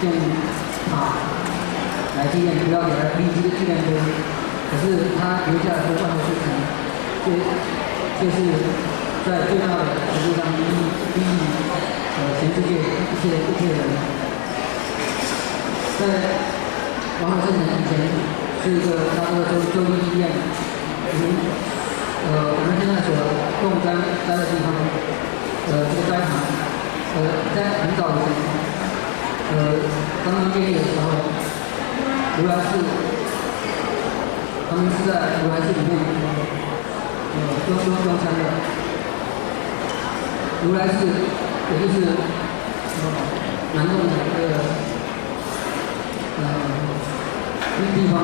建塔来纪念，不要给他立这个纪念碑。可是他留下来的万佛寺就是在最大的程度上利益全世界一切人。在王法圣人以前是一个大陆的州立医院，我们现在所用斋的地方，这个斋堂，在很早以前，刚刚建立的时候，如来寺，他们是在如来寺里面，用餐的。如来寺也就是南洞的这个地方，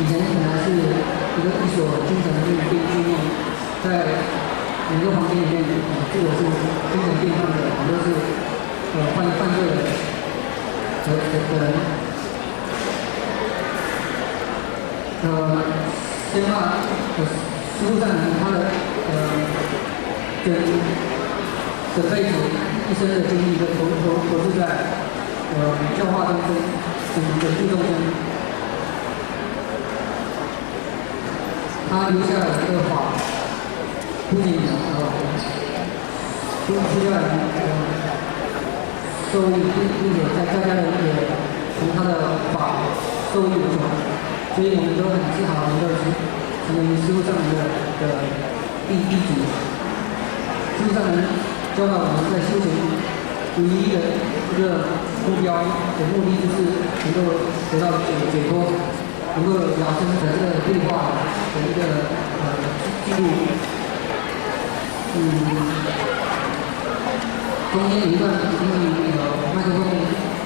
以前本来是一所精神病院，在每个房间里面，住的是精神病患者，很多是犯罪的人。先把师父上人他的这辈子一生的经历都投注在教化当中，拯救众生。他留下来的这个法，不仅出家人受益，并且在家人也从他的法受益无穷，所以我们都很自豪，能够成为师父上人的弟子。师父上人教导我们在修行唯一的一个目标的目的，就是能够得到解脱，能够了生的这个对话的一个记录。中间有一段因为麦克风跟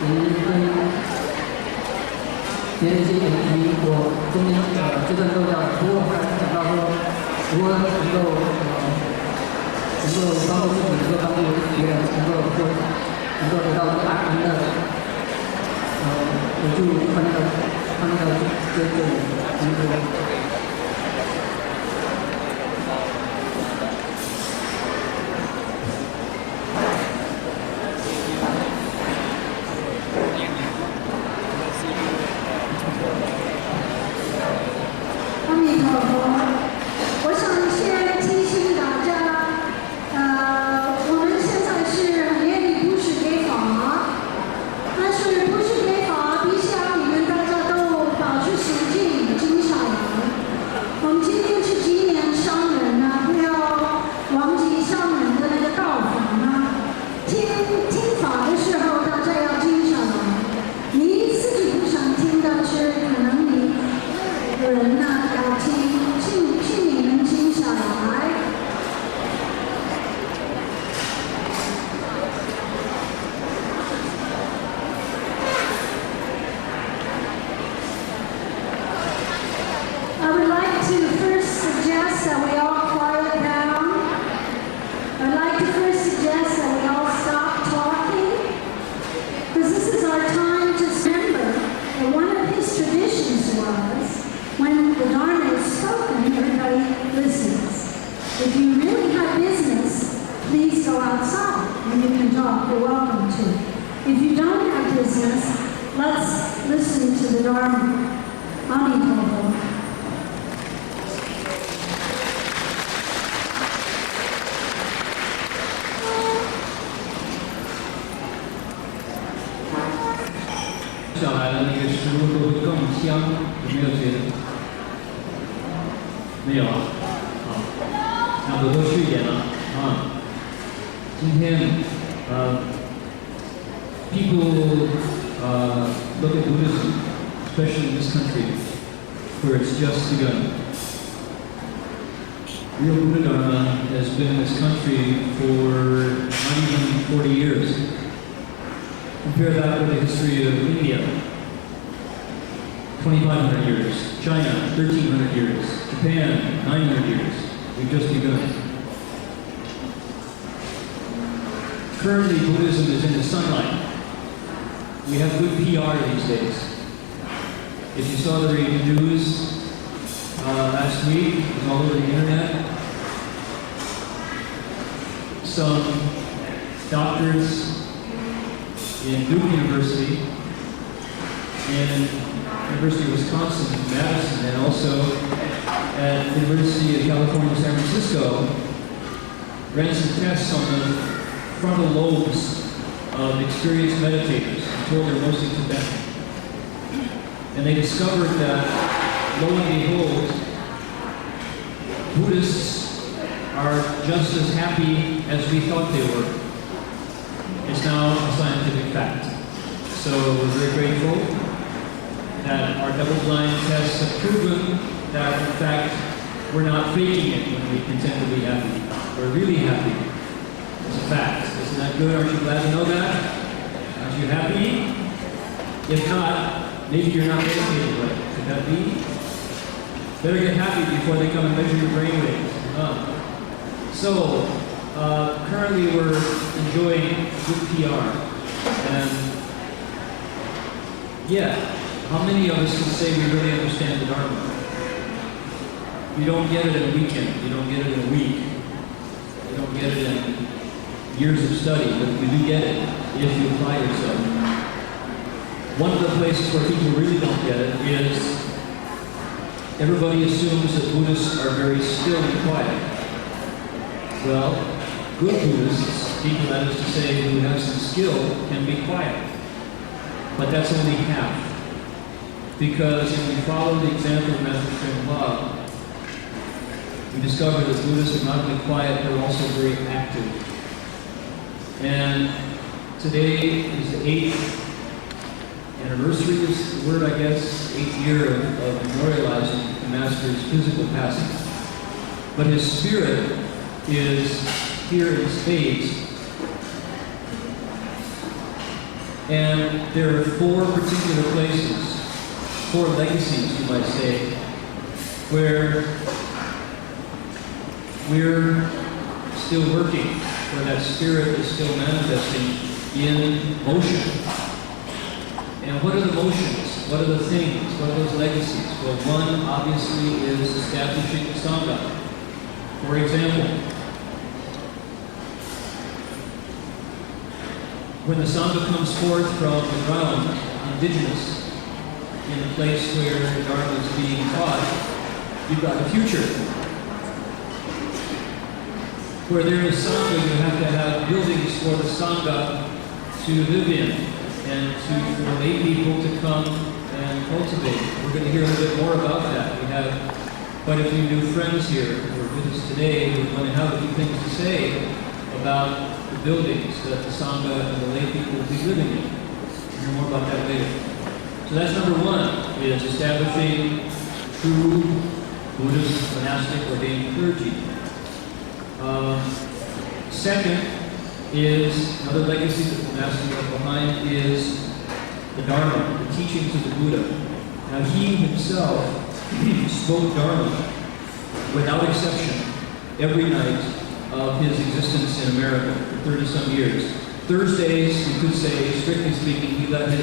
别人一些问题，我中间这段漏掉了。不过后来讲到说，如何能够帮助自己，能够帮助别人，能够得到安乐，我就翻到这里。下来的那个食物都会更香，有没有觉得？没有啊，好，那我多去一点了啊。今天people look at Buddhism, especially in this country, where it's just begun. Real Buddha Dharma has been in this country for not even 40 years. Compare that with the history of India, 2,500 years, China, 1,300 years, Japan, 900 years. We've just begun. Currently, Buddhism is in the sunlight. We have good PR these days. If you saw the news last week, it was all over the internet. Some doctors in Duke University in University of Wisconsin in Madison, and also at University of California, San Francisco, ran some tests on the frontal lobes of experienced meditators until they're mostly Tibetan. And they discovered that, lo and behold, Buddhists are just as happy as we thought they were. It's now a scientific fact. So we're very grateful that our double-blind tests have proven that, in fact, we're not faking it when we pretend to be happy. We're really happy. It's a fact. Isn't that good? Aren't you glad to know that? Aren't you happy? If not, maybe you're not meditating right. Could that be? Better get happy before they come and measure your brainwaves. So, currently we're enjoying good PR. And, yeah, how many of us can say we really understand the Dharma? You don't get it in a weekend. You don't get it in a week. You don't get it in years of study, but you do get it if you apply yourself. One of the places where people really don't get it is everybody assumes that Buddhists are very still and quiet. Well, good Buddhists, people that is to say who have some skill, can be quiet. But that's only half. Because if we follow the example of Master Tuyên Hóa, we discover that Buddhists are not only quiet, they're also very active. And today is the 8th anniversary, is the word, I guess, 8th year of memorializing the Master's physical passing. But his spirit is here in spades. And there are 4 particular places, 4 legacies, you might say, where we're still working, where that spirit is still manifesting in motion. And what are the motions? What are the things? What are those legacies? Well, one, obviously, is establishing the Sangha. For example, when the Sangha comes forth from the ground, indigenous, in a place where the Dharma is being taught, you've got a future. Where there is Sangha, you have to have buildings for the Sangha to live in and for lay people to come and cultivate. We're going to hear a little bit more about that. We have quite a few new friends here who are with us today who are going to have a few things to say about the buildings that the Sangha and the lay people will be living in. We'll hear more about that later. So that's number 1, is establishing true Buddhist, monastic, ordained clergy. Second is, another legacy that the Master left behind is the Dharma, the teachings of the Buddha. Now he himself spoke Dharma without exception every night of his existence in America for 30-some years. Thursdays, you could say, strictly speaking, he let the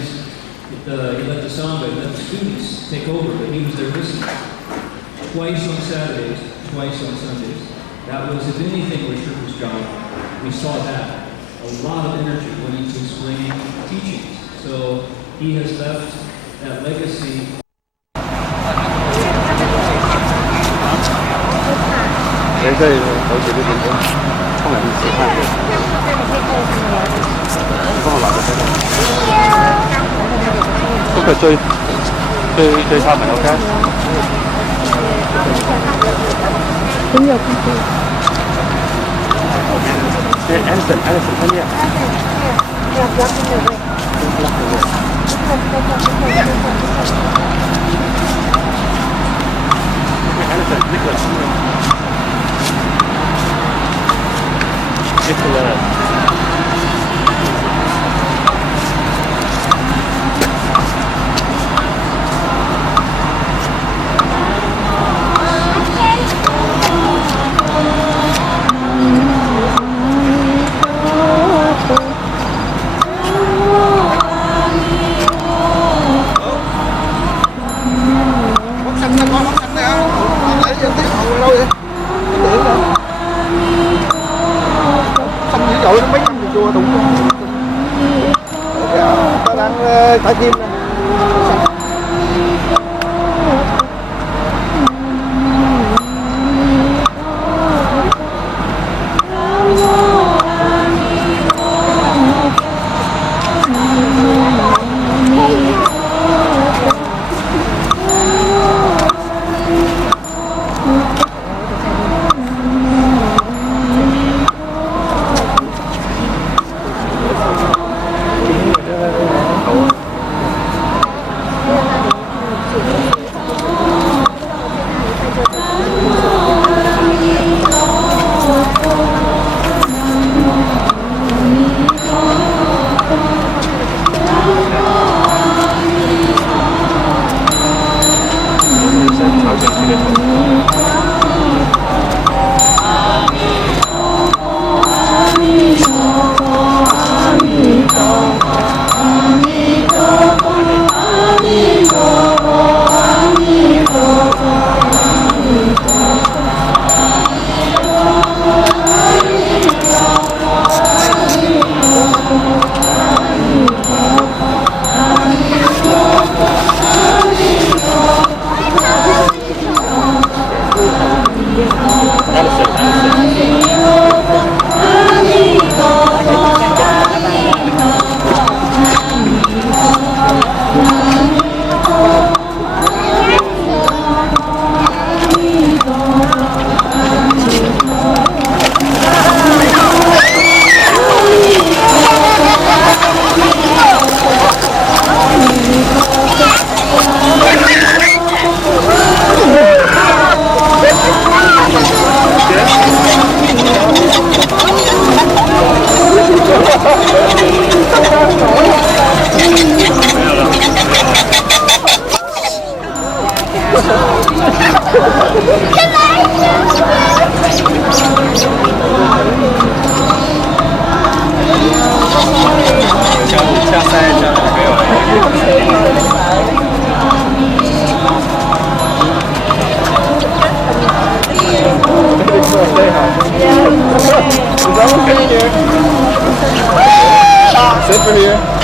Sangha, he let the students take over, but he was there listening. Twice on Saturdays, twice on Sundays. That was, if anything, was Sherpa's job. We saw that. A lot of energy went into explaining teachings. So he has left that legacy. Anderson thân nhé. Anderson, Nicholas. Ta đang tái tim này. Sit for here.